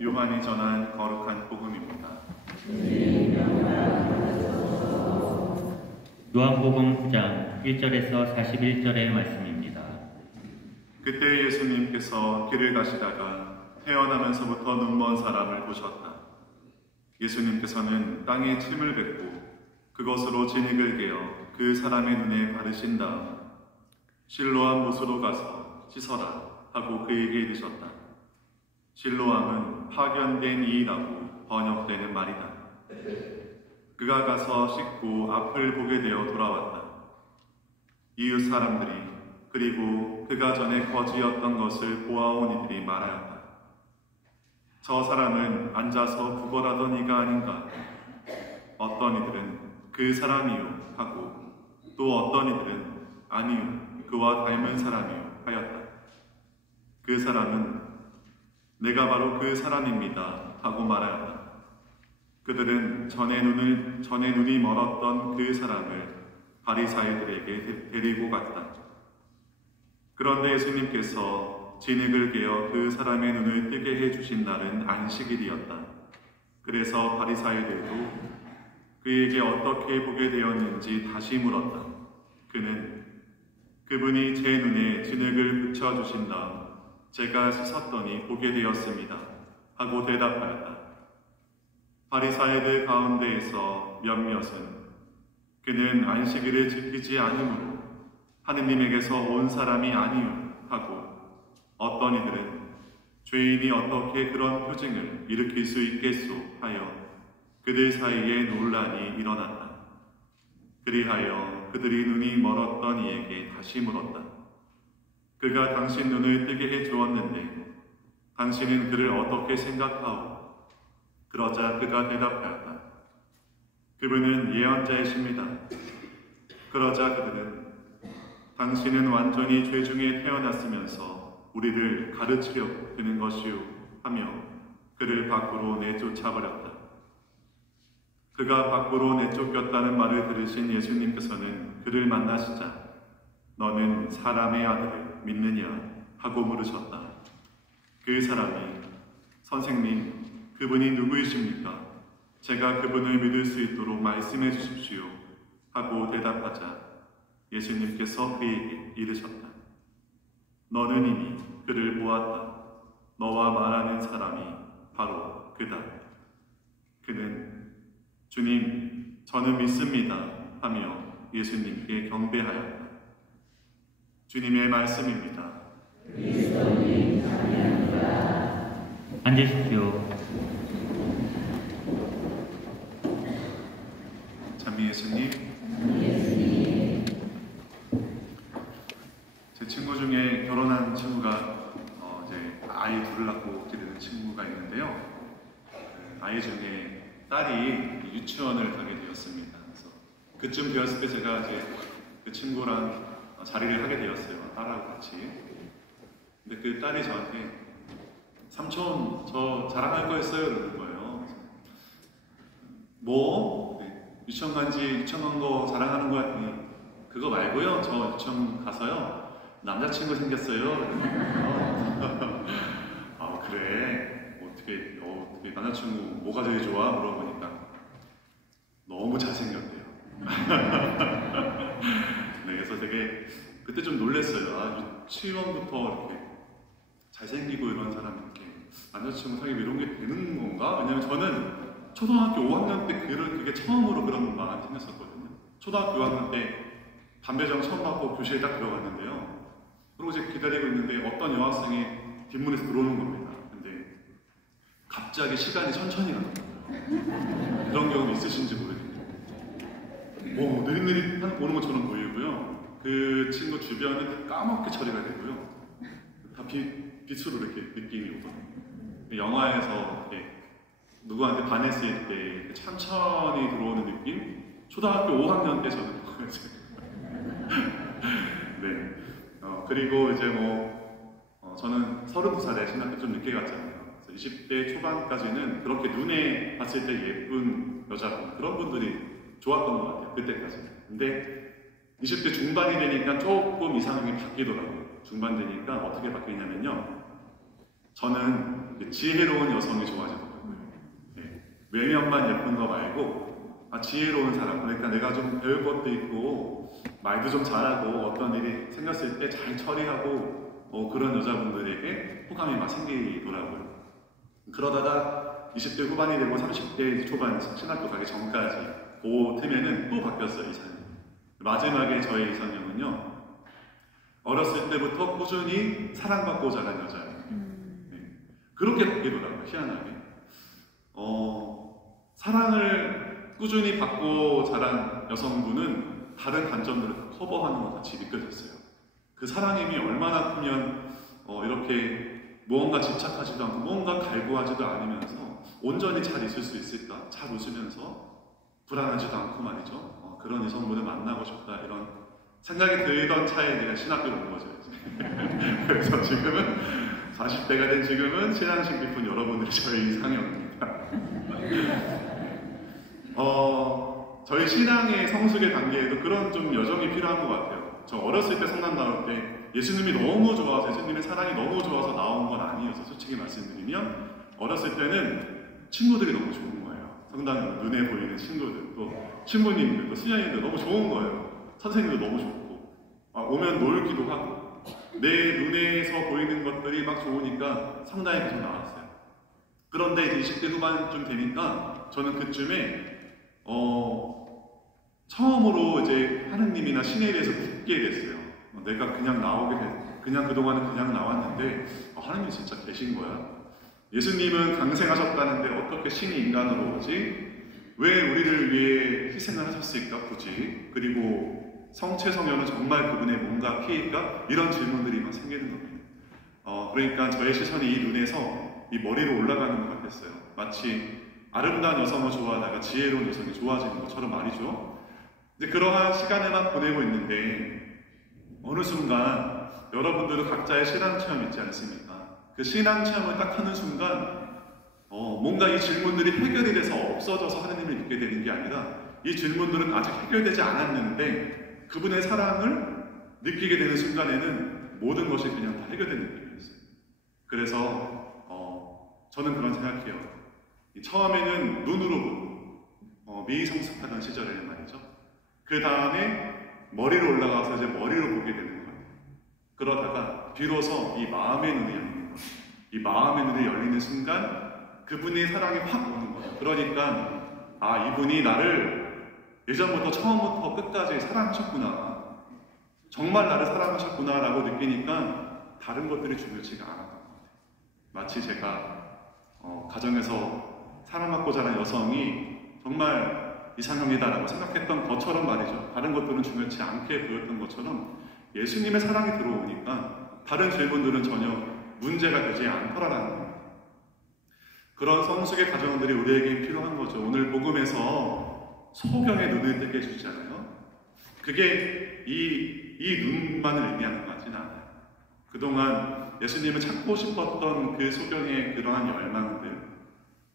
요한이 전한 거룩한 복음입니다. 요한복음 9장 1절에서 41절의 말씀입니다. 그때 예수님께서 길을 가시다가 태어나면서부터 눈먼 사람을 보셨다. 예수님께서는 땅에 침을 뱉고 그것으로 진흙을 개어 그 사람의 눈에 바르신 다음 실로암 못으로 가서 씻어라 하고 그에게 이르셨다. 실로암은 파견된 이라고 번역되는 말이다. 그가 가서 씻고 앞을 보게 되어 돌아왔다. 이웃 사람들이 그리고 그가 전에 거지였던 것을 보아온 이들이 말하였다. 저 사람은 앉아서 구걸하던 이가 아닌가? 어떤 이들은 그 사람이요 하고 또 어떤 이들은 아니요 그와 닮은 사람이요 하였다. 그 사람은 내가 바로 그 사람입니다 하고 말하였다. 그들은 전에 눈이 멀었던 그 사람을 바리사이들에게 데리고 갔다. 그런데 예수님께서 진흙을 개어 그 사람의 눈을 뜨게 해주신 날은 안식일이었다. 그래서 바리사이들도 그에게 어떻게 보게 되었는지 다시 물었다. 그는 그분이 제 눈에 진흙을 붙여주신 다음 제가 씻었더니 보게 되었습니다 하고 대답하였다. 바리사이들 가운데에서 몇몇은 그는 안식일을 지키지 않으므로 하느님에게서 온 사람이 아니요 하고 어떤 이들은 죄인이 어떻게 그런 표징을 일으킬 수 있겠소 하여 그들 사이에 논란이 일어났다. 그리하여 그들이 눈이 멀었던 이에게 다시 물었다. 그가 당신 눈을 뜨게 해 주었는데 당신은 그를 어떻게 생각하오? 그러자 그가 대답하였다. 그분은 예언자이십니다. 그러자 그들은 당신은 완전히 죄 중에 태어났으면서 우리를 가르치려고 드는 것이오 하며 그를 밖으로 내쫓아버렸다. 그가 밖으로 내쫓겼다는 말을 들으신 예수님께서는 그를 만나시자 너는 사람의 아들을 믿느냐 하고 물으셨다. 그 사람이 선생님 그분이 누구이십니까? 제가 그분을 믿을 수 있도록 말씀해 주십시오 하고 대답하자 예수님께서 그에게 이르셨다. 너는 이미 그를 보았다. 너와 말하는 사람이 바로 그다. 그는 주님 저는 믿습니다 하며 예수님께 경배하였다. 주님의 말씀입니다. 앉으십시오. 찬미 예수님. 제 친구 중에 결혼한 친구가 이제 아이 둘을 낳고 기르는 친구가 있는데요. 아이 중에 딸이 유치원을 가게 되었습니다. 그래서 그쯤 되었을 때 제가 이제 그 친구랑 자리를 하게 되었어요. 딸하고 같이. 근데 그 딸이 저한테 삼촌 저 자랑할 거 있어요 그러는 거예요. 뭐? 유치원 간 거 자랑하는 거 같더니 그거 말고요 저 유치원 가서요 남자친구 생겼어요. 아 그래? 어떻게 남자친구 뭐가 제일 좋아? 물어보니까 너무 잘생겼대요. 네, 그래서 되게 그때 좀 놀랐어요. 아, 유치원부터 이렇게 잘생기고 이런 사람이 이렇게 남자친구 사귀고 이런 게 되는 건가? 왜냐면 저는 초등학교 5학년 때 그게 처음으로 그런 마음이 생겼었거든요. 초등학교 5학년 때 담배정 처음 맞고 교실에 딱 들어갔는데요. 그리고 이제 기다리고 있는데 어떤 여학생이 뒷문에서 들어오는 겁니다. 근데 갑자기 시간이 천천히 가는 거예요. 그런 경험 있으신지 모르겠네요. 느릿느릿 오는 것처럼 보이고요. 그 친구 주변은 까맣게 처리가 되고요. 다 빛으로 이렇게 느낌이 오거든요. 영화에서 이렇게 누구한테 반했을 때 천천히 들어오는 느낌? 초등학교 5학년 때 저는 네. 그리고 이제 저는 32살에 신학교 좀 늦게 갔잖아요. 그래서 20대 초반까지는 그렇게 눈에 봤을 때 예쁜 여자분, 그런 분들이 좋았던 것 같아요. 그때까지는. 근데 20대 중반이 되니까 조금 이상하게 바뀌더라고요. 중반 되니까 어떻게 바뀌냐면요. 저는 지혜로운 여성이 좋아지더라고요. 네. 외면만 예쁜 거 말고 지혜로운 사람, 그러니까 내가 좀 배울 것도 있고 말도 좀 잘하고 어떤 일이 생겼을 때 잘 처리하고 그런 여자분들에게 호감이 막 생기더라고요. 그러다가 20대 후반이 되고 30대 초반 신학교 가기 전까지 그 틈에는 또 바뀌었어요. 이상형. 마지막에 저의 이상형은요, 어렸을 때부터 꾸준히 사랑받고 자란 여자예요. 네. 그렇게 바뀌더라고요. 희한하게. 사랑을 꾸준히 받고 자란 여성분은 다른 단점들을 커버하는 것 같이 느껴졌어요. 그 사랑임이 얼마나 크면 이렇게 무언가 집착하지도 않고 무언가 갈구하지도 않으면서 온전히 잘 있을 수 있을까? 잘 웃으면서 불안하지도 않고 말이죠. 그런 여성분을 만나고 싶다, 이런 생각이 들던 차에 제가 신학교를 온 거죠. 그래서 지금은 40대가 된 지금은 신앙심 깊은 여러분들이 저의 이상형입니다. 저희 신앙의 성숙의 단계에도 그런 좀 여정이 필요한 것 같아요. 저 어렸을 때 성당 나올 때 예수님이 너무 좋아서, 예수님의 사랑이 너무 좋아서 나온 건 아니어서, 솔직히 말씀드리면 어렸을 때는 친구들이 너무 좋은 거예요. 성당에 눈에 보이는 친구들, 또 신부님들, 또 수녀님들 너무 좋은 거예요. 선생님도 너무 좋고, 오면 놀기도 하고, 내 눈에서 보이는 것들이 막 좋으니까 성당에 계속 나왔어요. 그런데 이제 20대 후반쯤 되니까 저는 그쯤에 처음으로 이제 하느님이나 신에 대해서 묻게 됐어요. 내가 그냥 그냥 그동안은 그냥 나왔는데 하느님 진짜 계신 거야? 예수님은 강생하셨다는데 어떻게 신이 인간으로 오지? 왜 우리를 위해 희생을 하셨을까 굳이? 그리고 성체성녀는 정말 그분의 몸과 피일까? 이런 질문들이 막 생기는 겁니다. 그러니까 저의 시선이 이 눈에서 이 머리로 올라가는 것 같았어요. 마치 아름다운 여성을 좋아하다가 지혜로운 여성이 좋아지는 것처럼 말이죠. 이제 그러한 시간을 막 보내고 있는데 어느 순간 여러분들도 각자의 신앙 체험 있지 않습니까? 그 신앙 체험을 딱 하는 순간 뭔가 이 질문들이 해결이 돼서 없어져서 하느님을 믿게 되는 게 아니라 이 질문들은 아직 해결되지 않았는데 그분의 사랑을 느끼게 되는 순간에는 모든 것이 그냥 다 해결되는 느낌이었어요. 그래서 저는 그런 생각해요. 처음에는 눈으로 보고 미성숙하던 시절에는 말이죠. 그 다음에 머리로 올라가서 이제 머리로 보게 되는 거예요. 그러다가 비로소 이 마음의 눈이 열리는 거예요. 이 마음의 눈이 열리는 순간 그분의 사랑이 확 오는 거예요. 그러니까 이분이 나를 예전부터 처음부터 끝까지 사랑하셨구나, 정말 나를 사랑하셨구나 라고 느끼니까 다른 것들이 중요치가 않았던 것 같아요. 마치 제가 가정에서 사랑받고 자란 여성이 정말 이상형이다라고 생각했던 것처럼 말이죠. 다른 것들은 중요치 않게 보였던 것처럼 예수님의 사랑이 들어오니까 다른 질문들은 전혀 문제가 되지 않더라라는 겁니다. 그런 성숙의 가정들이 우리에게 필요한 거죠. 오늘 복음에서 소경의 눈을 뜨게 해주잖아요. 그게 이 눈만을 의미하는 것 같지는 않아요. 그동안 예수님을 찾고 싶었던 그 소경의 그러한 열망들,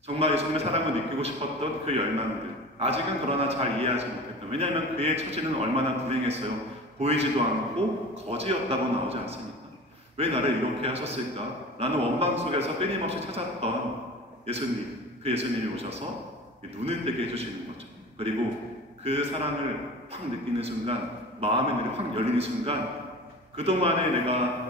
정말 예수님의 사랑을 느끼고 싶었던 그 열망들, 아직은 그러나 잘 이해하지 못했던, 왜냐하면 그의 처지는 얼마나 불행했어요. 보이지도 않고 거지였다고 나오지 않습니까? 왜 나를 이렇게 하셨을까? 라는 원망 속에서 끊임없이 찾았던 예수님, 그 예수님이 오셔서 눈을 뜨게 해주시는 거죠. 그리고 그 사랑을 확 느끼는 순간, 마음의 눈이 확 열리는 순간, 그동안에 내가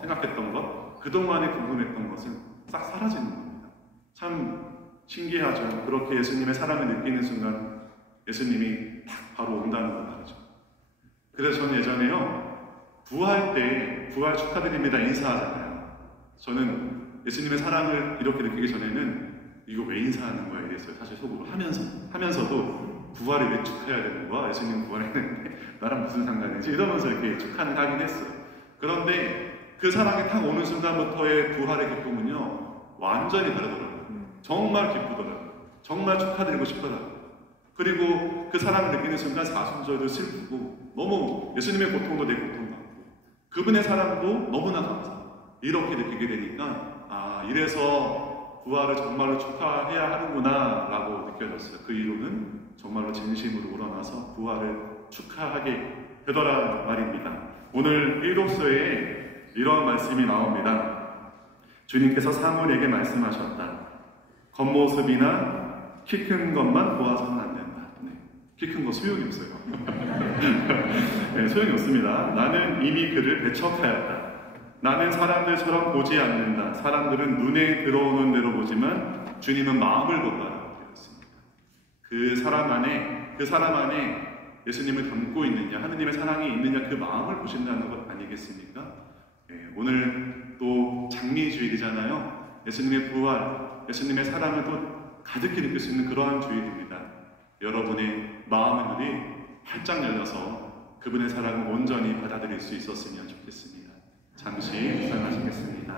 생각했던 것, 그동안에 궁금했던 것은 싹 사라지는 겁니다. 참 신기하죠. 그렇게 예수님의 사랑을 느끼는 순간 예수님이 딱 바로 온다는 거 말이죠. 그래서 저는 예전에요, 부활 때 부활 축하드립니다 인사하잖아요. 저는 예수님의 사랑을 이렇게 느끼기 전에는 이거 왜 인사하는 거야 이랬어요. 사실 속으로 하면서도 부활을 왜 축하해야 되는 거야? 예수님 부활했는데 나랑 무슨 상관이지? 이러면서 이렇게 축하는 하긴 했어요. 그런데 그 사랑이 딱 오는 순간부터의 부활의 기쁨은요 완전히 다르더라고요. 정말 기쁘더라고요. 정말 축하드리고 싶더라고요. 그리고 그 사랑을 느끼는 순간 사순절도 슬프고 너무 예수님의 고통도 내 고통 같고 그분의 사랑도 너무나 감사하고 이렇게 느끼게 되니까 이래서 부활을 정말로 축하해야 하는구나 라고 느껴졌어요. 그 이유는 정말로 진심으로 우러나서 부활을 축하하게 되더라 말입니다. 오늘 일독서에 이러한 말씀이 나옵니다. 주님께서 사무엘에게 말씀하셨다. 겉모습이나 키 큰 것만 보아서는 안 된다. 네. 키 큰 거 소용이 없어요. 네, 소용이 없습니다. 나는 이미 그를 배척하였다. 나는 사람들처럼 보지 않는다. 사람들은 눈에 들어오는 대로 보지만 주님은 마음을 본다라고 되었습니다. 그 사람 안에 예수님을 담고 있느냐, 하느님의 사랑이 있느냐, 그 마음을 보신다는 것 아니겠습니까? 네, 오늘 또 장미주일이잖아요. 예수님의 부활, 예수님의 사랑을 또 가득히 느낄 수 있는 그러한 주일입니다. 여러분의 마음의 눈이 활짝 열려서 그분의 사랑을 온전히 받아들일 수 있었으면 좋겠습니다. 잠시 묵상하시겠습니다.